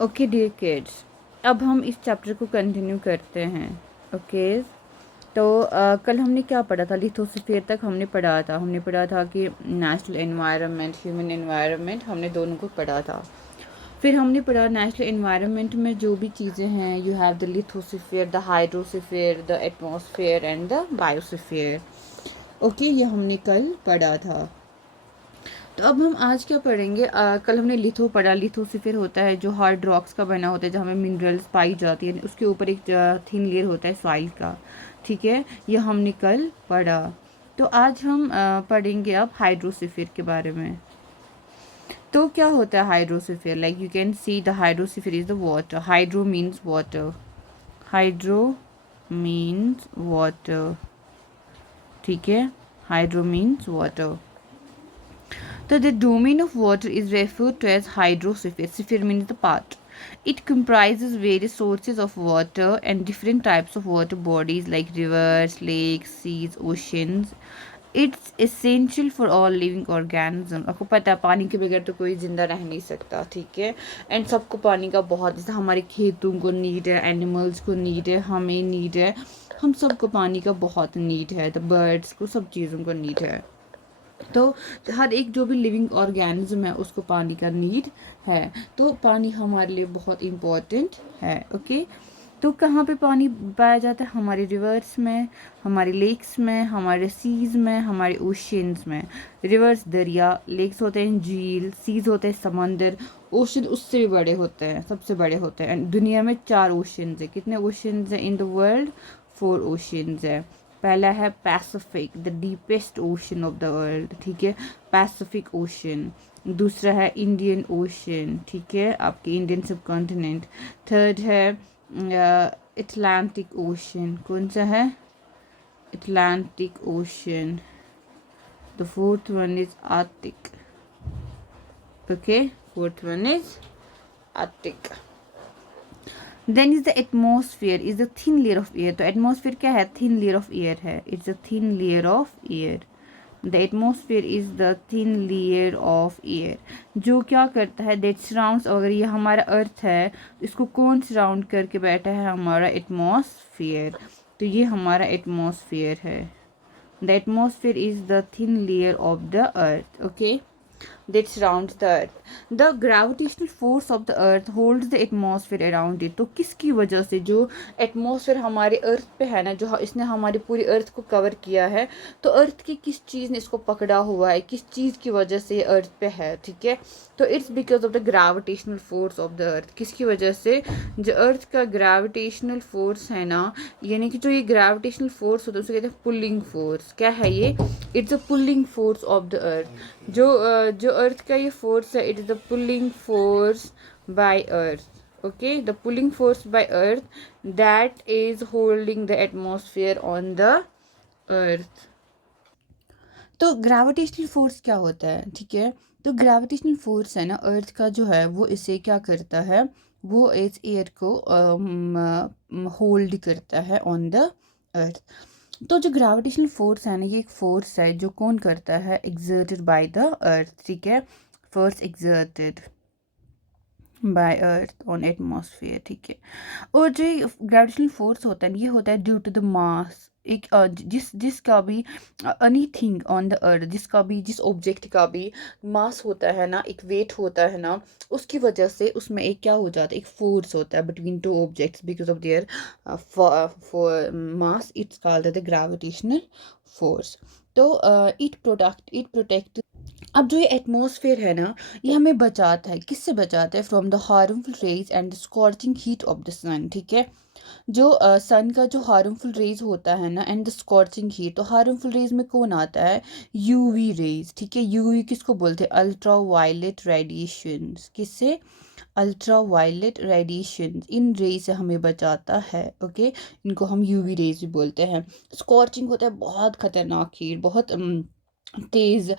Okay dear kids, अब हम इस चैप्टर को कंटिन्यू करते हैं। ओके, तो कल हमने क्या पढ़ा था? लिथोस्फीयर तक हमने पढ़ा था कि नेचुरल एनवायरनमेंट, ह्यूमन एनवायरनमेंट, हमने दोनों को पढ़ा था। फिर हमने पढ़ा नेचुरल एनवायरनमेंट में जो भी चीज़ें हैं, you have the lithosphere, the hydrosphere, the atmosphere and the biosphere. Okay, ये हमने कल पढ़ा था। तो अब हम आज क्या पढ़ेंगे? कल हमने लिथो पढ़ा। लिथोस्फीयर होता है जो हार्ड रॉक्स का बना होता है, जहाँ में मिनरल्स पाई जाती है, उसके ऊपर एक थिन लेयर होता है सॉइल का। ठीक है, ये हमने कल पढ़ा। तो आज हम पढ़ेंगे अब हाइड्रोस्फीयर के बारे में। तो क्या होता है hydrosphere? Like you can see the hydrosphere is the water. Hydro means water, hydro means water. ठीक है, hydro means water. So the domain of water is referred to as hydrosphere. Sphere means the part. It comprises various sources of water and different types of water bodies like rivers, lakes, seas, oceans. It's essential for all living organisms. आपको पता है पानी के बगैर तो कोई जिंदा रह नहीं सकता, ठीक है। एंड सबको पानी का बहुत, जैसे हमारे खेतों को नीड है, एनिमल्स को नीड है, हमें नीड है, हम सबको पानी का बहुत नीड है। द बर्ड्स को, सब चीज़ों को नीड है। तो हर एक जो भी लिविंग ऑर्गेनिज्म है उसको पानी का नीड है। तो पानी हमारे लिए बहुत इम्पोर्टेंट है। ओके, तो कहाँ पे पानी पाया जाता है? हमारे रिवर्स में, हमारे लेक्स में, हमारे सीज में, हमारे ओशियंस में। रिवर्स दरिया, लेक्स होते हैं झील, सीज होते हैं समंदर, ओशन उससे भी बड़े होते हैं, सबसे बड़े होते हैं। दुनिया में 4 ओशियंस है। कितने ओशियंस हैं इन द वर्ल्ड? 4 ओशियंस है। पहला है Pacific, the deepest ocean of the world, ठीक है, पैसिफिक ओशन। दूसरा है इंडियन ओशन, ठीक है, आपके इंडियन सब कॉन्टिनेंट। थर्ड है अटलांटिक ओशन। कौन सा है? Atlantic ocean. The fourth one is Arctic. Okay, fourth one is Arctic. Then is the atmosphere, is the thin layer of air. तो एटमोसफियर क्या है? थिन लेयर ऑफ एयर है। It's a thin layer of air. The atmosphere is the thin layer of air, जो क्या करता है? That surrounds, अगर ये हमारा अर्थ है, इसको कौन सराउंड करके बैठा है? हमारा एटमोसफियर। तो ये हमारा एटमोसफियर है। The atmosphere is the thin layer of the earth, okay, that surrounds the earth. The gravitational force of the earth holds the atmosphere around it. तो किसकी वजह से? जो एटमॉस्फेयर हमारे अर्थ पे है ना, जो इसने हमारी पूरी अर्थ को कवर किया है, तो अर्थ की किस चीज़ ने इसको पकड़ा हुआ है? किस चीज़ की वजह से ये अर्थ पे है? ठीक है, तो it's because of the gravitational force of the earth. किसकी वजह से? जो अर्थ का ग्रेविटेशनल फोर्स है ना, यानी कि जो ये ग्रेविटेशनल फोर्स होता है उसे कहते हैं पुलिंग फोर्स। क्या है ये? It's a pulling force of the earth. जो अर्थ का ये फोर्स है, it is the pulling force by earth. Okay, the pulling force by earth that is holding the atmosphere on the earth. तो gravitational force क्या होता है? ठीक है, तो ग्रेविटेशनल फोर्स है ना, अर्थ का जो है वो इसे क्या करता है? वो इस एयर को होल्ड करता है ऑन द अर्थ। तो जो ग्रेविटेशनल फोर्स है ना, ये एक फोर्स है जो कौन करता है? एक्सर्टेड बाय द अर्थ, ठीक है, force exerted by earth on atmosphere, ठीक है। और जो ग्रेविटेशनल फोर्स होता है, ये होता है ड्यू टू द मास। एक जिसका भी एनीथिंग ऑन द अर्थ, जिस ऑब्जेक्ट का भी मास होता है ना, एक वेट होता है ना, उसकी वजह से उसमें एक क्या हो जाता है? एक फोर्स होता है between two objects, because of their for mass, it's called the gravitational force. तो इट प्रोटेक्ट। अब जो ये एटमॉस्फेयर है ना, ये हमें बचाता है। किससे बचाता है? From the harmful rays and the scorching heat of the sun, ठीक है। जो सन का जो हार्मफुल रेज होता है ना, एंड द स्कॉर्चिंग हीट, तो हार्मफुल रेज में कौन आता है? यूवी रेज, ठीक है। यूवी किसको बोलते हैं? Ultra violet radiation. किससे? Ultra violet radiation. इन रेज से हमें बचाता है, ओके, इनको हम यूवी रेज भी बोलते हैं। स्कॉर्चिंग होता है बहुत खतरनाक हीट, बहुत तेज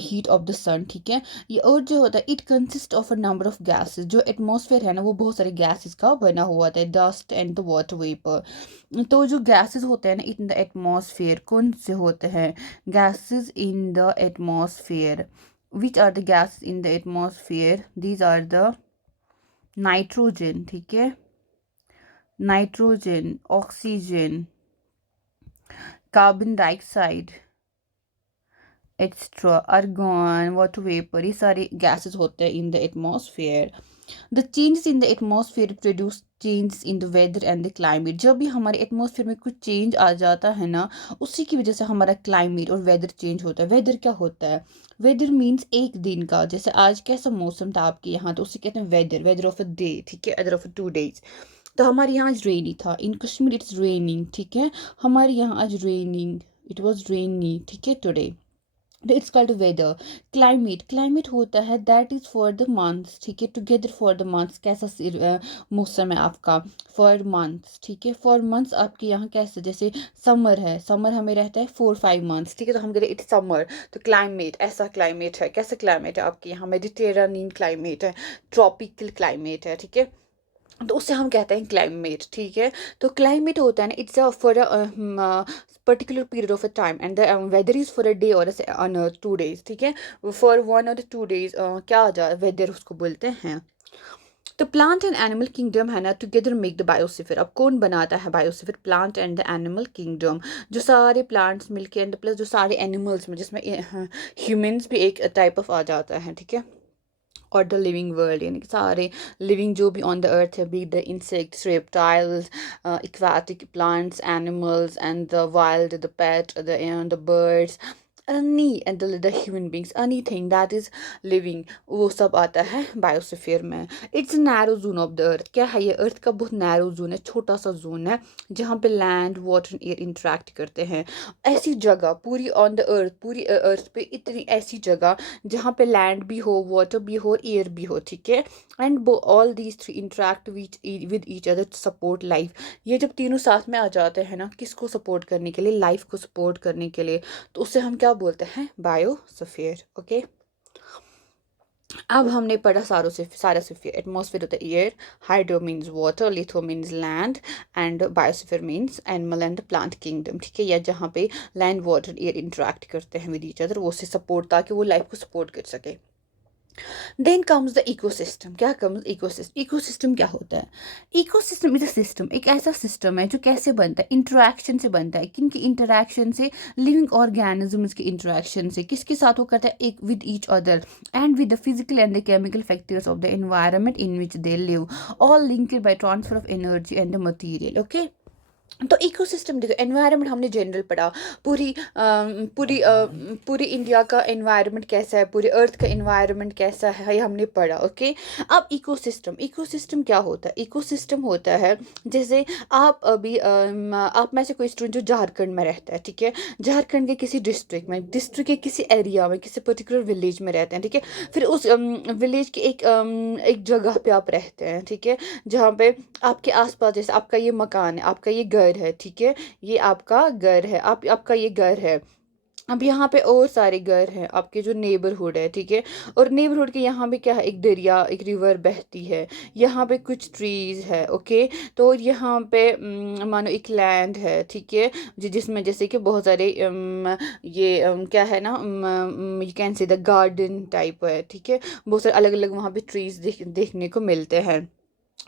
हीट ऑफ द सन, ठीक है। ये और जो होता है, it consist of a number of gases. जो एटमॉस्फेयर है ना, वो बहुत सारे गैसेस का बना हुआ होता है, dust and the water vapour. तो जो गैसेस होते हैं ना इन द एटमॉस्फेयर, कौन से होते हैं? Gases in the atmosphere, which are the gases in the atmosphere? These are the nitrogen, ठीक है, nitrogen, oxygen, carbon dioxide, extra argon, water vapour, ये सारे गैसेस होते हैं in the atmosphere. The changes in the atmosphere produce change in the weather and the climate. जब भी हमारे atmosphere में कुछ चेंज आ जाता है ना, उसी की वजह से हमारा क्लाइमेट और वेदर चेंज होता है। वेदर क्या होता है? वेदर मीन्स एक दिन का, जैसे आज कैसा मौसम था आपके यहाँ, तो उसे कहते हैं weather, weather of a day, ठीक है, वेदर ऑफ 2 days। तो हमारे यहाँ आज रेनी था, इन कश्मीर इट्स रेनिंग, ठीक है, हमारे यहाँ आज रेनिंग, इट वॉज रेनी, ठीक है, today. It's called weather. Climate, climate होता है that is for the months, ठीक है, टुगेदर फॉर द मंथ्स, कैसा मौसम है आपका फॉर मंथ्स, ठीक है, फॉर मंथ्स आपके यहाँ कैसे, जैसे समर है, समर हमें रहता है 4-5 months, ठीक है, तो हम कहते हैं इट्स समर। तो क्लाइमेट, ऐसा क्लाइमेट है, कैसा क्लाइमेट है आपके यहाँ, मेडिटेरेनियन क्लाइमेट है, ट्रॉपिकल क्लाइमेट है, ठीक है, तो उससे हम कहते हैं क्लाइमेट, ठीक है। तो क्लाइमेट होता है ना, it's for particular period of a time, and the weather is for a day और ऑन 2 days, ठीक है, फॉर 1 और 2 days क्या आ जाए वेदर उसको बोलते हैं। तो प्लांट एंड एनिमल किंगडम है ना, टुगेदर मेक द बायोस्फीयर। अब कौन बनाता है biosphere? Plant and the animal kingdom, जो सारे प्लांट्स मिलके एंड प्लस जो सारे एनिमल्स में, जिसमें ह्यूमंस भी एक टाइप ऑफ आ जाता है, ठीक है, और द लिविंग वर्ल्ड, यानी कि सारे लिविंग जो भी ऑन द अर्थ है, be the insects, reptiles, aquatic plants, animals, and the wild, the pet, the birds, any and the human beings, anything that is living, वो सब आता है बायोस्फीयर में। It's narrow zone of the earth. क्या है ये? अर्थ का बहुत नैरो जोन है, छोटा सा जोन है, जहाँ पे लैंड, वाटर, एयर इंटरेक्ट करते हैं। ऐसी जगह पूरी ऑन द अर्थ, पूरी अर्थ पे इतनी ऐसी जगह जहाँ पे लैंड भी हो, वाटर भी हो, एयर भी हो, ठीक है, and all these three interact with each other to support life. ये जब तीनों साथ में आ जाते हैं ना, किसको सपोर्ट करने के लिए? लाइफ को सपोर्ट करने के लिए, तो उससे हम क्या बोलते हैं? बायोस्फीयर। ओके, अब हमने पढ़ा सारा स्फीयर। एटमॉस्फेयर होता है air, hydro means water, litho means land, and biosphere means animal and plant kingdom, ठीक है, या जहाँ पे लैंड, वाटर, एयर इंटरेक्ट करते हैं विद ईच अदर, वो से सपोर्ट, ताकि वो लाइफ को सपोर्ट कर सके। Then comes the ecosystem. क्या कम्स? इकोसिस्टम। इकोसिस्टम क्या होता है? इकोसिस्टम इज अ सिस्टम, एक ऐसा सिस्टम है जो कैसे बनता है? इंटरेक्शन से बनता है। किन की इंटरेक्शन से? लिविंग ऑर्गेनिजम्स के इंटरेक्शन से। किसके साथ वो करता है? एक with each other and with the physical and the chemical factors of the environment in which they live, all linked by transfer of energy and the material. Okay, तो ecosystem देखो, एनवायरनमेंट हमने जनरल पढ़ा, पूरी India का environment कैसा है, पूरी अर्थ का एनवायरनमेंट कैसा है, ये हमने पढ़ा। ओके, अब इकोसिस्टम, इकोसिस्टम क्या होता है? इकोसिस्टम होता है, जैसे आप अभी आप में से कोई स्टूडेंट जो झारखंड में रहता है, ठीक है, झारखंड के किसी डिस्ट्रिक्ट में, डिस्ट्रिक्ट के किसी एरिया में, किसी पर्टिकुलर विलेज में रहते हैं, ठीक है, फिर उस विलेज के एक जगह पे आप रहते हैं, ठीक है, जहाँ पे आपके आसपास, जैसे आपका ये मकान है, आपका ये घर है, ठीक है, ये आपका घर है, आपका ये घर है। अब यहाँ पे और सारे घर हैं, आपके जो नेबरहुड है, ठीक है, और नेबरहुड के यहाँ पे क्या है? एक दरिया, एक रिवर बहती है, यहाँ पे कुछ ट्रीज है। ओके, तो यहाँ पे मानो एक लैंड है, ठीक है, जिसमें जैसे कि बहुत सारे ये क्या है ना, you can say the garden type है, ठीक है, बहुत सारे अलग अलग वहाँ पे ट्रीज देखने को मिलते हैं,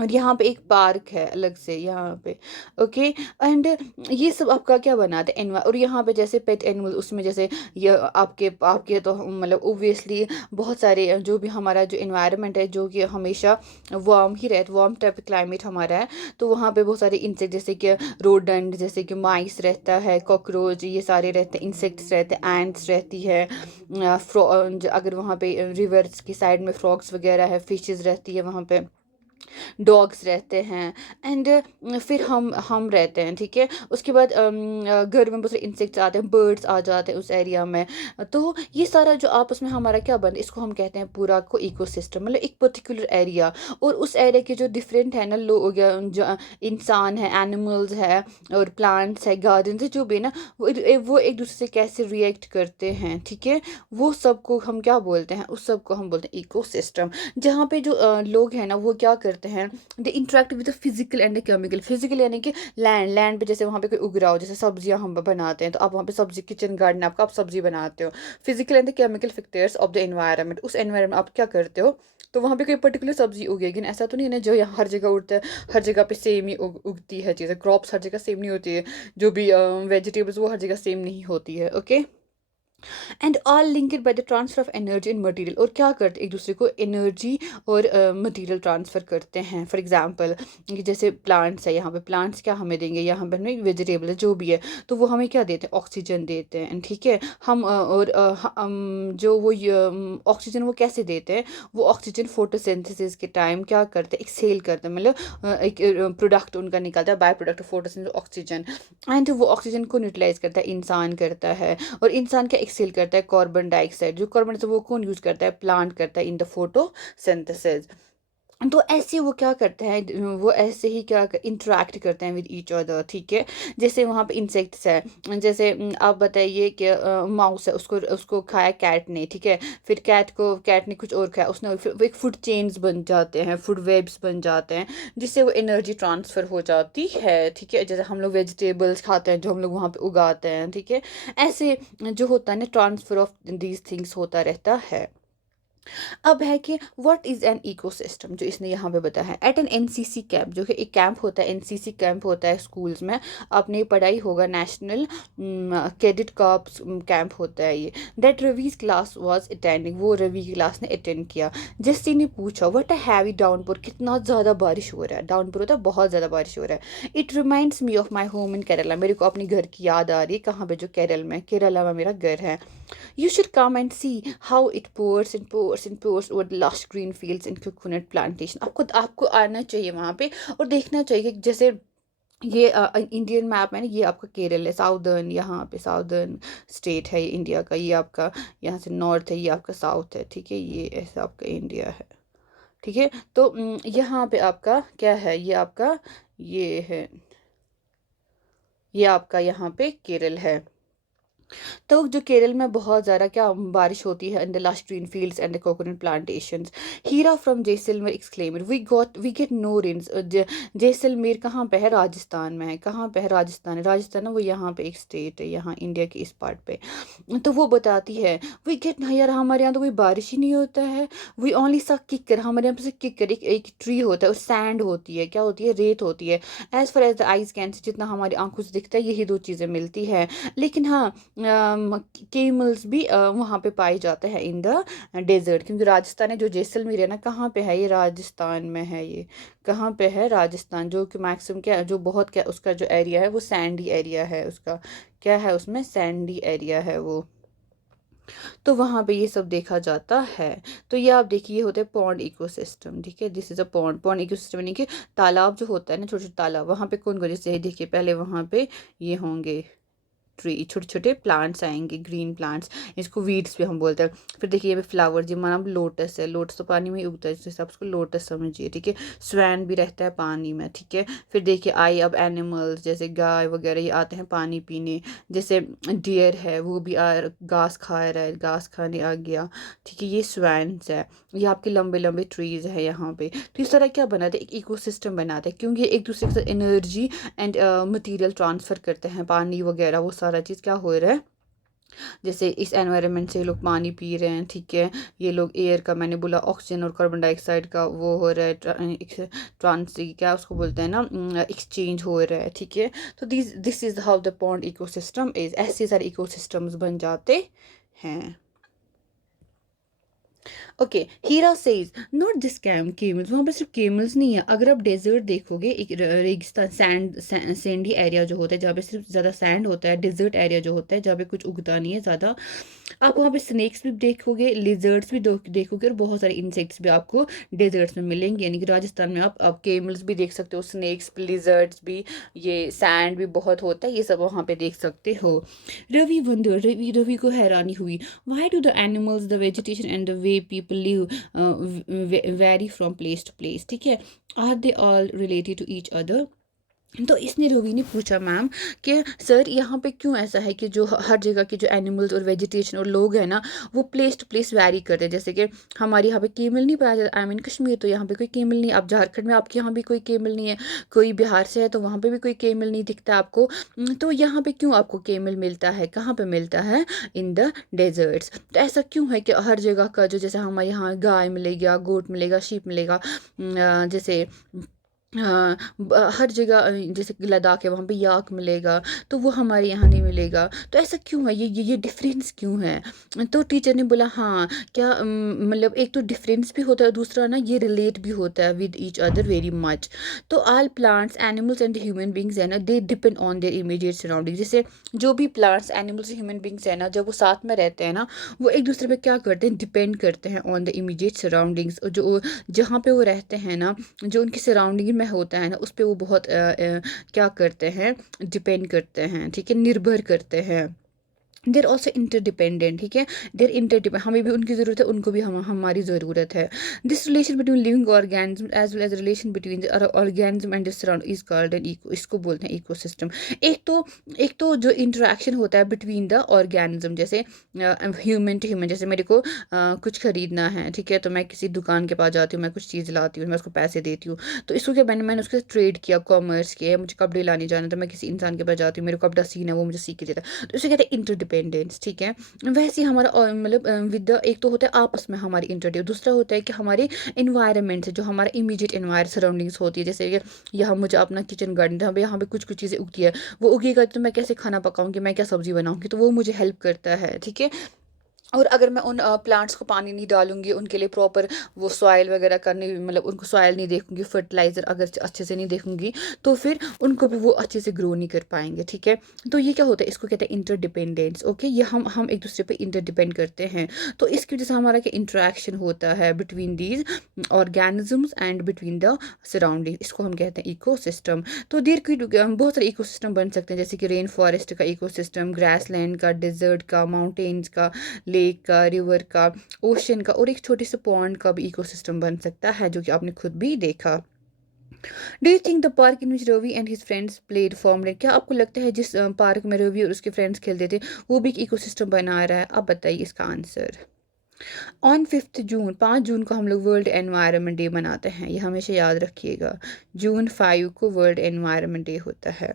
और यहाँ पे एक पार्क है अलग से यहाँ पे। ओके, एंड ये सब आपका क्या बनाता है? और यहाँ पे जैसे पेट एनिमल, उसमें जैसे ये आपके आपके तो मतलब ओब्वियसली बहुत सारे जो भी हमारा जो इन्वायरमेंट है, जो कि हमेशा वार्म ही रहता, वार्म टाइप क्लाइमेट हमारा है, तो वहाँ पे बहुत सारे इंसेक्ट, जैसे कि रोडेंट, जैसे कि माइस रहता है, कॉकरोच, ये सारे रहते हैं, इंसेक्ट्स रहते हैं, एंट्स रहती है, अगर वहाँ पे रिवर्स की साइड में फ्रॉग्स वगैरह है, फिशेज रहती है वहाँ पे, डॉग्स रहते हैं, एंड फिर हम रहते हैं, ठीक है, उसके बाद घर में बहुत सारे इंसेक्ट्स आते हैं, बर्ड्स आ जाते हैं उस एरिया में। तो ये सारा जो आपस में हमारा क्या बन, इसको हम कहते हैं पूरा को इकोसिस्टम, मतलब एक पर्टिकुलर एरिया, और उस एरिया के जो डिफरेंट है ना लोग, जो इंसान है, एनिमल्स है, और प्लांट्स है, गार्डन है, जो भी है ना, वो एक दूसरे से कैसे रिएक्ट करते हैं, ठीक है, वो सबको हम क्या बोलते हैं? उस सबको हम बोलते हैं इकोसिस्टम। जहाँ पे जो लोग हैं ना, वो क्या करते हैं, हैं, they interact with the physical and the chemical. Physical यानी कि लैंड पे जैसे वहाँ पे कोई उग रहा हो, जैसे सब्जियाँ हम बनाते हैं तो आप वहाँ पे सब्जी, किचन गार्डन आपका, आप सब्जी बनाते हो। Physical and the chemical factors of the environment, उस एनवायरनमेंट आप क्या करते हो, तो वहाँ पे कोई पर्टिकुलर सब्जी उगेगी ना, ऐसा तो नहीं है ना जो यहाँ हर जगह उगता है, हर जगह पे सेम ही उगती है चीज़ें, क्रॉप्स हर जगह सेम नहीं होती है, जो भी वेजिटेबल्स वो हर जगह सेम नहीं होती है। Okay, and all linked by the transfer of energy in material, और क्या करते एक दूसरे को एनर्जी और मटेरियल ट्रांसफ़र करते हैं। फॉर एग्जांपल जैसे प्लांट्स है, यहाँ पे प्लांट्स क्या हमें देंगे, यहाँ पे हमें वेजिटेबल है जो भी है, तो वो हमें क्या देते हैं, ऑक्सीजन देते हैं, ठीक है। हम जो वो ऑक्सीजन वो कैसे देते हैं, वो ऑक्सीजन फोटोसिंथेसिस के टाइम क्या करते हैं, एक्सेल करते हैं, मतलब एक प्रोडक्ट उनका निकलता है, by product photosynthesis oxygen, and वो ऑक्सीजन को न्यूट्रलाइज करता है, इंसान करता है। और इंसान क्या एक्सेल करता है, कार्बन डाइऑक्साइड, जो कार्बन डाइऑक्साइड वो कौन यूज़ करता है, प्लांट करता है इन द फोटोसिंथेसिस। तो ऐसे वो क्या करते हैं, वो ऐसे ही क्या इंटरेक्ट करते हैं विद ईच अदर, ठीक है। जैसे वहाँ पे इंसेक्ट्स है, जैसे आप बताइए कि माउस है, उसको उसको खाया कैट ने, ठीक है। फिर कैट ने कुछ और खाया, उसने फिर एक फूड चेन्स बन जाते हैं, फूड वेब्स बन जाते हैं, जिससे वो एनर्जी ट्रांसफ़र हो जाती है, ठीक है। जैसे हम लोग वेजिटेबल्स खाते हैं जो हम लोग वहाँ पे उगाते हैं, ठीक है। ऐसे जो होता है ना, ट्रांसफ़र ऑफ दीज थिंग्स होता रहता है। अब है कि व्हाट इज़ एन इकोसिस्टम, जो इसने यहाँ पे बताया है। एट एन एनसीसी कैंप, जो कि एक कैंप होता है, एनसीसी कैंप होता है स्कूल्स में, आपने पढ़ा ही होगा, नेशनल कैडेट कॉर्प्स कैंप होता है ये। That Ravi's class was attending, वो रवि की क्लास ने अटेंड किया। जस्टिन ने पूछा व्हाट अ हैवी डाउनपोर, कितना ज़्यादा बारिश हो रहा है, डाउनपोर होता है बहुत ज़्यादा बारिश हो रहा है। It reminds me of my home in Kerala, मेरे को अपने घर की याद आ रही है, कहाँ पे, जो केरला में मेरा घर है। You should come and see how it pours and pours and pours over the lush green fields and coconut plantation. आपको आना चाहिए वहाँ पे और देखना चाहिए कि जैसे ये इंडियन मैप में ना, ये आपका केरल है, साउदर्न, यहाँ पे साउदर्न स्टेट है ये इंडिया का, ये आपका यहाँ से नॉर्थ है, ये आपका साउथ है, ठीक है। ये ऐसा आपका इंडिया है, ठीक है। तो यहाँ पे आपका क्या है, ये आपका ये है, ये आपका यहाँ पे केरल है। तो जो केरल में बहुत ज़्यादा क्या बारिश होती है, in the lush green fields and the coconut plantations. Heera from Jaisalmer exclaimer we get no rains. Jaisalmer कहाँ पे है, राजस्थान में है। कहाँ पे है, राजस्थान है, राजस्थान है वो, यहाँ पे एक स्टेट है, यहाँ इंडिया के इस पार्ट पे। तो वो बताती है वी गेट, यार हमारे यहाँ तो कोई बारिश ही नहीं होता है। वी ओनली सा किकर, हमारे यहाँ पे किकर एक ट्री होता है, और सैंड होती है, क्या होती है, रेत होती है। As far as the eyes can see, जितना हमारी आंखों से दिखता है यही दो चीज़ें मिलती है। लेकिन हाँ, केमल्स भी वहाँ पे पाए जाते हैं इन द डेजर्ट, क्योंकि राजस्थान है, जो जैसलमेर है ना, कहाँ पे है ये, राजस्थान में है ये। कहाँ पे है, राजस्थान, जो कि मैक्सिमम क्या, जो बहुत क्या उसका जो एरिया है वो सैंडी एरिया है, उसका क्या है, उसमें सैंडी एरिया है वो। तो वहाँ पे ये सब देखा जाता है। तो ये आप देखिए, ये होता है पॉन्ड इकोसिस्टम, ठीक है। This is a pond ecosystem, यानी कि तालाब जो होता है ना, छोटे छोटे तालाब, वहाँ पे कौन कौन, जैसे देखिए पहले वहाँ पे ये होंगे ट्री, छोटे छोटे प्लांट्स आएंगे, ग्रीन प्लांट्स, इसको वीड्स भी हम बोलते हैं। फिर देखिए ये फ्लावर, जी माना लोटस है, लोटस तो पानी में ही उगता है, जिस हिसाब से उसको लोटस समझिए, ठीक है। स्वैन भी रहता है पानी में, ठीक है। फिर देखिए आई, अब एनिमल्स जैसे गाय वगैरह ये आते हैं पानी पीने, जैसे डियर है वो भी घास खा रहा है, घास खाने आ गया, ठीक है। ये स्वैन्स है, ये आपके लंबे लंबे ट्रीज है यहाँ पे। तो इस तरह क्या बनाते हैं, एक इकोसिस्टम बनाते हैं, क्योंकि एक दूसरे के साथ एनर्जी एंड मटेरियल ट्रांसफ़र करते हैं, पानी वगैरह वो सारा चीज़ क्या हो रहा है। जैसे इस एनवायरनमेंट से लोग पानी पी रहे हैं, ठीक है। ये लोग एयर का, मैंने बोला ऑक्सीजन और कार्बन डाइऑक्साइड का वो हो रहा है, ट्रांस क्या उसको बोलते हैं ना, एक्सचेंज हो रहा है, ठीक है। तो this is how the pond ecosystem is, ऐसे सारे इकोसिस्टम्स बन जाते हैं। Okay, Heera says not this camels, वहाँ पर सिर्फ केमल्स नहीं है। अगर आप डेजर्ट देखोगे, एक रेगिस्तान सैंडी एरिया जो होता है, जहाँ पे सिर्फ ज़्यादा सैंड होता है, डेजर्ट एरिया जो होता है जहाँ पे कुछ उगता नहीं है ज़्यादा, आप वहाँ पे स्नेक्स भी देखोगे, लिजर्ड्स भी देखोगे, और बहुत सारे इंसेक्ट्स भी आपको डेजर्ट्स में मिलेंगे। यानी कि राजस्थान में आप केमल्स भी देख सकते हो, स्नेक्स, लिजर्ड्स भी, ये सैंड भी बहुत होता है, ये सब वहाँ पे देख सकते हो। रवि को हैरानी हुई, why do the animals, the vegetation and the way people live vary from place to place, ठीक है। are they all related to each other, तो इसने रोवी ने पूछा मैम कि सर यहाँ पे क्यों ऐसा है कि जो हर जगह के जो एनिमल्स और वेजिटेशन और लोग हैं ना, वो प्लेस टू प्लेस वैरी करते हैं। जैसे कि हमारे यहाँ पे केमल नहीं पाया जाता, आई मीन कश्मीर, तो यहाँ पे कोई केमल नहीं। आप झारखंड में, आपके यहाँ भी कोई केमल नहीं है। कोई बिहार से है तो वहाँ पे भी कोई केमल नहीं दिखता आपको। तो यहाँ पे क्यों आपको केमल मिलता है, कहाँ पे मिलता है? In the deserts. तो ऐसा क्यों है कि हर जगह का जो, जैसे हमारे यहाँ गाय मिलेगा, गोट मिलेगा, शीप मिलेगा, जैसे हाँ, हर जगह जैसे कि लद्दाख है वहाँ पे याक मिलेगा, तो वो हमारे यहाँ नहीं मिलेगा। तो ऐसा क्यों है, ये डिफरेंस क्यों है? तो टीचर ने बोला हाँ, क्या मतलब एक तो डिफरेंस भी होता है, दूसरा ना ये रिलेट भी होता है with each other very much. तो all plants animals and human beings है ना, they depend on their immediate surrounding. जैसे जो भी प्लांट्स एनिमल्स ह्यूमन बींग्स है ना, जब वो साथ में रहते हैं ना, वो एक दूसरे पे क्या करते हैं, डिपेंड करते हैं ऑन द इमीडिएट सराउंडिंग्स। जो जहाँ पे वो रहते हैं ना, जो उनकी सराउंडिंग में होता है ना, उस पे वो बहुत क्या करते हैं, डिपेंड करते हैं, ठीक है, निर्भर करते हैं। देर ऑल्सो इंटरडिपेंडेंट, ठीक है, देर इंटरडिपेंड, हमें भी उनकी ज़रूरत है, उनको भी हमारी ज़रूरत है। This relation between living organism as well as relation between the organism and surround is called an eco, इसको बोलते हैं इकोसिस्टम। एक तो जो इंटरेक्शन होता है बिटवीन द ऑर्गेनिज्म, जैसे ह्यूमन टू ह्यूमन, जैसे मेरे को कुछ खरीदना है, ठीक है, तो मैं किसी दुकान के पास जाती हूँ, मैं कुछ चीज़ लाती हूँ, मैं उसको पैसे देती हूँ। तो इसको क्या, मैंने उसके ट्रेड किया, कॉमर्स किया। मुझे कपड़े लाने जाना, तो मैं किसी इंसान के पास जाती हूँ, मेरे को कपड़ा सीना है, वो मुझे सी के देता है। तो इसे कहते हैं इंटरडिपेंडेंस, ठीक है। वैसे ही हमारा मतलब विद एक तो होता है आपस में हमारी इंटरडिप, दूसरा होता है कि हमारे इन्वायरमेंट से, जो हमारा इमीडिएट इन्वायर सराउंडिंग्स होती है, जैसे कि यहाँ मुझे अपना किचन गार्डन, यहाँ पे कुछ कुछ चीज़ें उगती है, वो उगेगा तो मैं कैसे खाना पकाऊंगी, मैं क्या सब्जी बनाऊंगी, तो वो मुझे हेल्प करता है, ठीक है। और अगर मैं उन प्लांट्स को पानी नहीं डालूंगी, उनके लिए प्रॉपर वो सॉइल वगैरह करनी, मतलब उनको सॉइल नहीं देखूंगी, फर्टिलाइज़र अगर अच्छे से नहीं देखूंगी, तो फिर उनको भी वो अच्छे से ग्रो नहीं कर पाएंगे, ठीक है। तो ये क्या होता है, इसको कहते हैं इंटरडिपेंडेंस, ओके। ये हम एक दूसरे पे इंटरडिपेंड करते हैं। तो इसकी वजह से हमारा क्या इंटरेक्शन होता है between these organisms and between the surrounding, इसको हम कहते हैं इको सिस्टम। तो देर की बहुत सारे इको सिस्टम बन सकते हैं, जैसे कि रेन फॉरेस्ट का इको सिस्टम, ग्रासलैंड का, डेजर्ट का, माउंटेन्स का, लेक का, रिवर का, ओशन का, और एक छोटे से पॉन्ड का भी इकोसिस्टम बन सकता है, जो कि आपने खुद भी देखा। Do you think the park in which Ravi and his friends played form, क्या आपको लगता है जिस पार्क में रवि और उसके फ्रेंड्स खेलते थे, वो भी एक इकोसिस्टम बना रहा है? आप बताइए इसका आंसर। ऑन 5 जून, 5 जून को हम लोग वर्ल्ड एनवायरनमेंट डे मनाते हैं, ये हमेशा याद रखिएगा। जून 5 को वर्ल्ड एनवायरनमेंट डे होता है।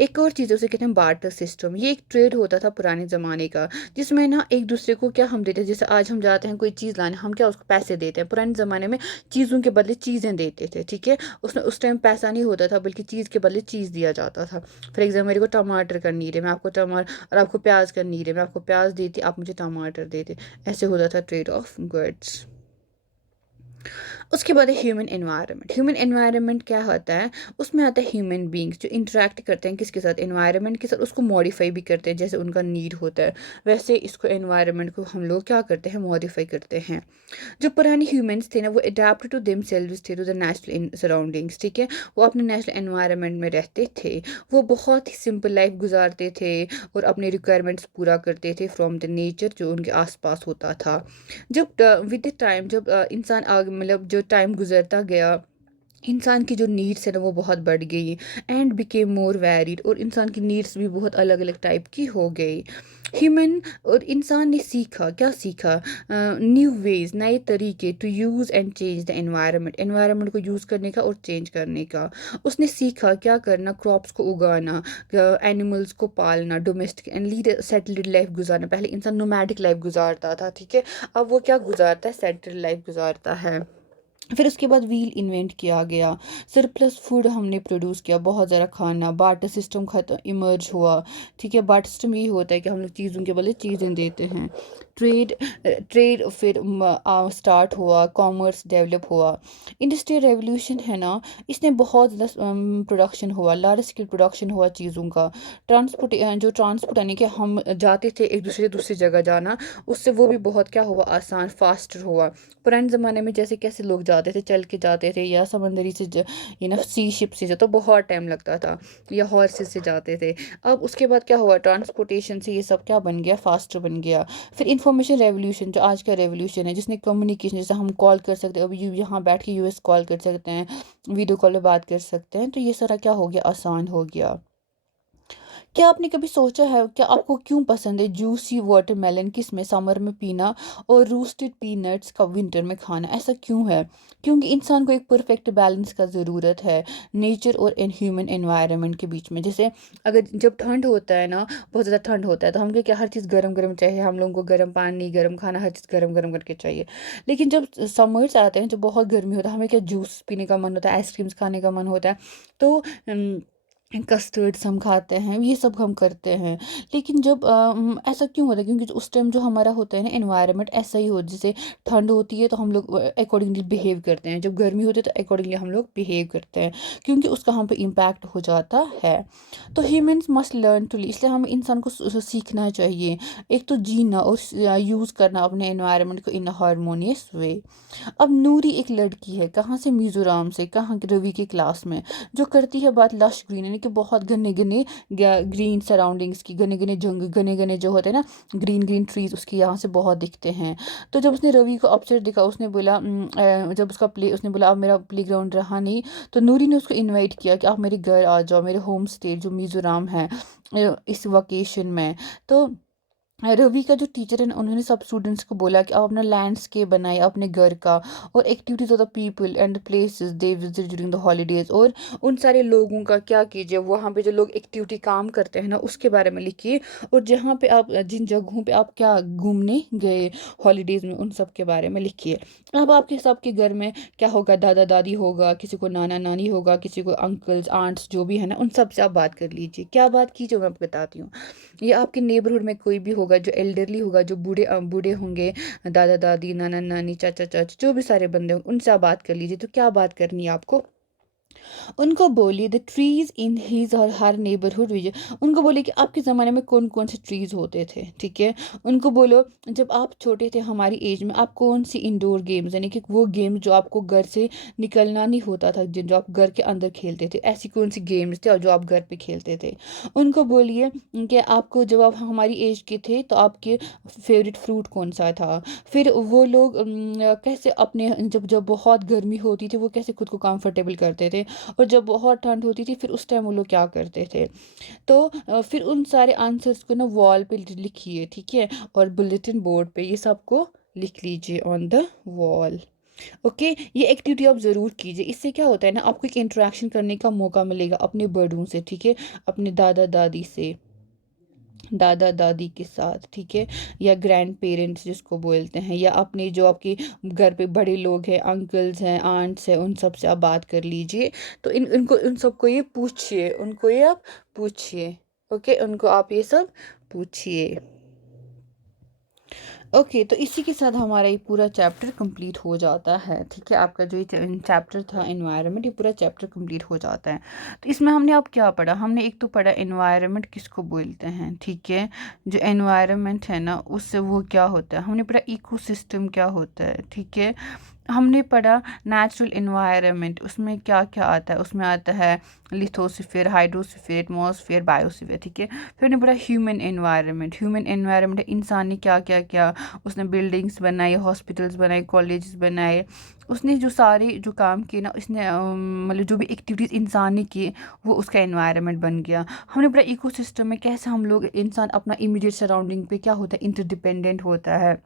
एक और चीज़ उसे कहते हैं बार्टर सिस्टम। ये एक ट्रेड होता था पुराने ज़माने का, जिसमें ना एक दूसरे को क्या हम देते हैं, जैसे आज हम जाते हैं कोई चीज़ लाने, हम क्या उसको पैसे देते हैं, पुराने ज़माने में चीज़ों के बदले चीज़ें देते थे, ठीक है। उसमें उस टाइम पैसा नहीं होता था, बल्कि चीज़ के बदले चीज़ दिया जाता था। फॉर एग्जाम्पल, मेरे को टमाटर का नीड है, मैं आपको टमाटर, और आपको प्याज का नीड है, मैं आपको प्याज देती, आप मुझे टमाटर देते। ऐसे होता था ट्रेड ऑफ गुड्स। उसके बाद है ह्यूमन एनवायरनमेंट। ह्यूमन एनवायरनमेंट क्या होता है, उसमें आता है ह्यूमन बींग्स जो इंटरेक्ट करते हैं किसके साथ, एनवायरनमेंट के साथ, उसको मॉडिफाई भी करते हैं, जैसे उनका नीड होता है वैसे इसको एनवायरनमेंट को हम लोग क्या करते हैं, मॉडिफाई करते हैं। जो पुराने ह्यूमंस थे ना, वो अडेप्ट टू देम सेल्व्स थे, टू द नेचुरल सराउंडिंग्स, ठीक है। वो अपने नेचुरल एनवायरनमेंट में रहते थे, वो बहुत ही सिंपल लाइफ गुजारते थे, और अपने रिक्वायरमेंट्स पूरा करते थे फ्रॉम द नेचर जो उनके आसपास होता था। जब विद द टाइम, जब इंसान आगे, मतलब जो टाइम गुजरता गया, इंसान की जो नीड्स है ना वो बहुत बढ़ गई, एंड बिकेम मोर वैरिड, और इंसान की नीड्स भी बहुत अलग अलग टाइप की हो गई। ह्यूमन और इंसान ने सीखा, क्या सीखा, न्यू वेज, नए तरीके, to use and change the environment, environment को यूज़ करने का और चेंज करने का। उसने सीखा क्या करना, क्रॉप्स को उगाना, एनिमल्स को पालना, domestic and lead settled life गुजारना। पहले इंसान नोमैडिक लाइफ गुजारता था, ठीक है, अब वो क्या गुजारता है, सेटल्ड लाइफ गुजारता है। फिर उसके बाद व्हील इन्वेंट किया गया, सरप्लस फूड हमने प्रोड्यूस किया, बहुत ज़्यादा खाना, बार्टर सिस्टम खत्म इमर्ज हुआ, ठीक है। बार्टर सिस्टम यही होता है कि हम लोग चीज़ों के बदले चीज़ें देते हैं। ट्रेड ट्रेड फिर स्टार्ट हुआ, कॉमर्स डेवलप हुआ। इंडस्ट्रियल रेवोल्यूशन है ना, इसने बहुत ज़्यादा प्रोडक्शन हुआ, लार्ज स्केल प्रोडक्शन हुआ चीज़ों का। ट्रांसपोर्ट, जो ट्रांसपोर्ट यानी कि हम जाते थे एक दूसरे दूसरी जगह जाना, उससे वो भी बहुत क्या हुआ, आसान, फास्टर हुआ। पुराने ज़माने में जैसे कैसे लोग जाते जाते थे, चल के जाते थे, या समंदरी से सी शिप से तो बहुत टाइम लगता था, या हॉर्सेस से जाते थे। अब उसके बाद क्या हुआ, ट्रांसपोर्टेशन से ये सब क्या बन गया, फास्टर बन गया। फिर इंफॉर्मेशन रेवोल्यूशन, जो आज का रेवोल्यूशन है, जिसने कम्युनिकेशन, जैसे हम कॉल कर सकते हैं, अभी यहाँ बैठ के यूएस कॉल कर सकते हैं, वीडियो कॉल पे बात कर सकते हैं, तो ये सारा क्या हो गया, आसान हो गया। क्या आपने कभी सोचा है कि आपको क्यों पसंद है जूसी वाटरमेलन किस में समर में पीना और रोस्टेड पीनट्स का विंटर में खाना, ऐसा क्यों है? क्योंकि इंसान को एक परफेक्ट बैलेंस का ज़रूरत है नेचर और इन ह्यूमन एनवायरनमेंट के बीच में। जैसे अगर जब ठंड होता है ना, बहुत ज़्यादा ठंड होता है, तो हम क्या हर चीज़ गर्म गर्म चाहिए, हम लोगों को गर्म पानी, गर्म खाना, हर चीज़ गर्म गर्म करके चाहिए। लेकिन जब समर्स आते हैं, जब बहुत गर्मी होता है, हमें क्या जूस पीने का मन होता है, आइसक्रीम्स खाने का मन होता है, तो कस्टर्ड्स हम खाते हैं, ये सब हम करते हैं। लेकिन जब ऐसा क्यों होता है? क्योंकि उस टाइम जो हमारा होता है ना एनवायरनमेंट ऐसा ही हो, जैसे ठंड होती है तो हम लोग अकॉर्डिंगली बिहेव करते हैं, जब गर्मी होती है तो अकॉर्डिंगली हम लोग बिहेव करते हैं, क्योंकि उसका हम पे इम्पैक्ट हो जाता है। तो ह्यूमंस मस्ट लर्न टू, इसलिए हमें इंसान को सीखना चाहिए एक तो जीना और यूज़ करना अपने एनवायरनमेंट को इन हारमोनियस वे। अब नूरी एक लड़की है, कहाँ से, मिजोरम से, कहाँ रवि की क्लास में, जो करती है बात लश ग्रीन, यानी कि बहुत घने घने ग्रीन सराउंडिंग्स की, घने घने जंगल, घने घने जो होते हैं ना ग्रीन ग्रीन ट्रीज, उसके यहाँ से बहुत दिखते हैं। तो जब उसने रवि को अपसेट दिखा, उसने बोला जब उसका उसने बोला अब मेरा प्ले ग्राउंड रहा नहीं, तो नूरी ने उसको इन्वाइट किया कि आप मेरे घर आ जाओ, मेरे होम स्टेट जो मिजोरम है, इस वकेशन में। तो रवि का जो टीचर है ना, उन्होंने सब स्टूडेंट्स को बोला कि आप अपना लैंडस्केप बनाए अपने घर का, और activities of the people and the places they visit during the holidays, और उन सारे लोगों का क्या कीजिए, वहाँ पे जो लोग एक्टिविटी काम करते हैं ना उसके बारे में लिखिए, और जहाँ पे आप जिन जगहों पे आप क्या घूमने गए हॉलीडेज में उन सब के बारे में लिखिए। अब आपके सबके घर में क्या होगा, दादा दादी होगा, किसी को नाना नानी होगा, किसी को अंकल्स आंट्स जो भी है ना, उन सब से आप बात कर लीजिए। क्या बात कीजिए मैं आपको बताती हूँ। ये आपके नेबरहुड में कोई भी होगा जो एल्डरली होगा, जो बूढ़े बूढ़े होंगे, दादा दादी, नाना नानी, चाचा चाची, जो भी सारे बंदे होंगे, उनसे आप बात कर लीजिए। तो क्या बात करनी है आपको, उनको बोलिए द ट्रीज इन हिज और हर नेबरहुड विजय। उनको बोलिए कि आपके ज़माने में कौन कौन से ट्रीज होते थे, ठीक है। उनको बोलो जब आप छोटे थे हमारी एज में, आप कौन सी इंडोर गेम्स, यानी कि वो गेम जो आपको घर से निकलना नहीं होता था, जो आप घर के अंदर खेलते थे, ऐसी कौन सी गेम्स थे और जो आप घर पे खेलते थे। उनको बोलिए कि आपको जब आप हमारी एज के थे तो आपके फेवरेट फ्रूट कौन सा था। फिर वो लोग कैसे अपने, जब जब बहुत गर्मी होती थी वो कैसे खुद को कंफर्टेबल करते थे, और जब बहुत ठंड होती थी फिर उस टाइम वो लोग क्या करते थे। तो फिर उन सारे आंसर्स को ना वॉल पे लिखिए, ठीक है, और बुलेटिन बोर्ड पे ये सबको लिख लीजिए ऑन द वॉल। ओके, ये एक्टिविटी आप ज़रूर कीजिए। इससे क्या होता है ना, आपको एक इंटरेक्शन करने का मौका मिलेगा अपने बड़ों से, ठीक है, अपने दादा दादी से, दादा दादी के साथ, ठीक है, या ग्रैंड पेरेंट्स जिसको बोलते हैं, या अपने जो आपके घर पे बड़े लोग हैं, अंकल्स हैं, आंट्स हैं, उन सब से आप बात कर लीजिए। तो इनको उन सबको ये पूछिए, उनको ये आप पूछिए, ओके, उनको आप ये सब पूछिए। ओके, तो इसी के साथ हमारा ये पूरा चैप्टर कंप्लीट हो जाता है, ठीक है। आपका जो ये चैप्टर था एनवायरनमेंट, ये पूरा चैप्टर कंप्लीट हो जाता है। तो इसमें हमने अब क्या पढ़ा, हमने एक तो पढ़ा एनवायरनमेंट किसको बोलते हैं, ठीक है, जो एनवायरनमेंट है ना उससे वो क्या होता है, हमने पढ़ा इकोसिस्टम क्या होता है, ठीक है। हमने पढ़ा नेचुरल एनवायरनमेंट, उसमें क्या क्या आता है, उसमें आता है लिथोस्फीयर, हाइड्रोस्फीयर, एटमॉस्फेयर, बायोस्फीयर, ठीक है। फिर हमने पढ़ा ह्यूमन एनवायरनमेंट, ह्यूमन एनवायरनमेंट इंसान ने क्या क्या किया, उसने बिल्डिंग्स बनाई, हॉस्पिटल्स बनाए, कॉलेजेस बनाए, उसने जो सारे जो काम किए ना, उसने मतलब जो भी एक्टिविटीज़ इंसान ने किए वो उसका एनवायरनमेंट बन गया। हमने पढ़ा इकोसिस्टम में कैसे हम लोग इंसान अपना इमीडिएट सराउंडिंग पे क्या होता है, इंटरडिपेंडेंट होता है।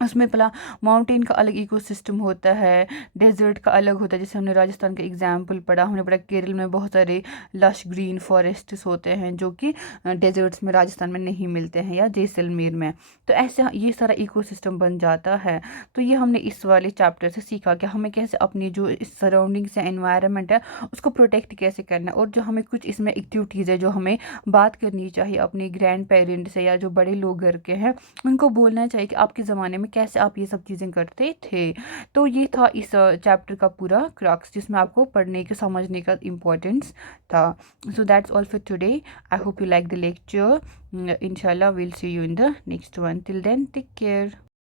उसमें पहला माउंटेन का अलग इकोसिस्टम होता है, डेजर्ट का अलग होता है, जैसे हमने राजस्थान का एग्जाम्पल पढ़ा। हमने पढ़ा केरल में बहुत सारे लश ग्रीन फॉरेस्ट्स होते हैं जो कि डेजर्ट्स में राजस्थान में नहीं मिलते हैं, या जैसलमेर में। तो ऐसे ये सारा इकोसिस्टम बन जाता है। तो ये हमने इस वाले चैप्टर से सीखा कि हमें कैसे अपनी जो इस सराउंडिंग्स है, एनवायरनमेंट है, उसको प्रोटेक्ट कैसे करना है, और जो हमें कुछ इसमें एक्टिविटीज़ है जो हमें बात करनी चाहिए अपने ग्रैंड पेरेंट्स से, या जो बड़े लोग घर के हैं उनको बोलना चाहिए कि आपके ज़माने में कैसे आप ये सब चीज़ें करते थे। तो ये था इस चैप्टर का पूरा क्रक्स, जिसमें आपको पढ़ने के समझने का इम्पोर्टेंस था। So that's all for today. I hope you like the lecture. इंशाल्लाह will see you in the next one. Till then take care.